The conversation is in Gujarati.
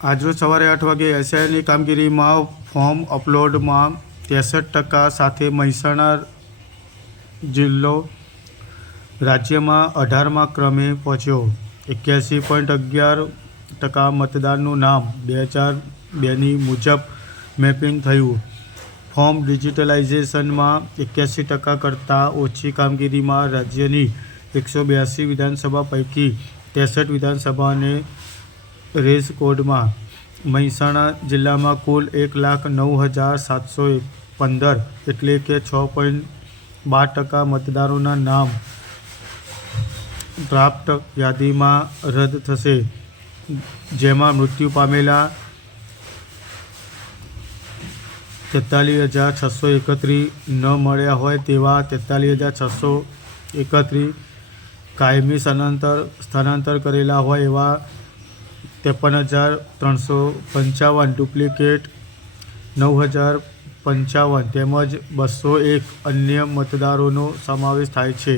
આજરોજ સવારે 8 વાગે એસઆઈની કામગીરીમાં ફોર્મ અપલોડમાં 63% સાથે મહેસાણા જિલ્લો રાજ્યમાં 18મા ક્રમે પહોંચ્યો। 81.11% મતદારનું નામ 2002ની મુજબ મેપિંગ થયું। ફોર્મ ડિજિટલાઇઝેશનમાં 81% કરતાં ઓછી કામગીરીમાં રાજ્યની 182 વિધાનસભા પૈકી 63 વિધાનસભાને રેસકોડમાં। મહેસાણા જિલ્લામાં કુલ 1,09,715 એટલે કે 6.12% મતદારોના નામ ડ્રાફ્ટ યાદીમાં રદ થશે, જેમાં મૃત્યુ પામેલા 43,631 ન મળ્યા હોય તેવા 43,631, કાયમી સ્થળાંતર કરેલા હોય એવા 53,355, ડુપ્લિકેટ 9,055 તેમજ 201 અન્ય મતદારોનો સમાવેશ થાય છે।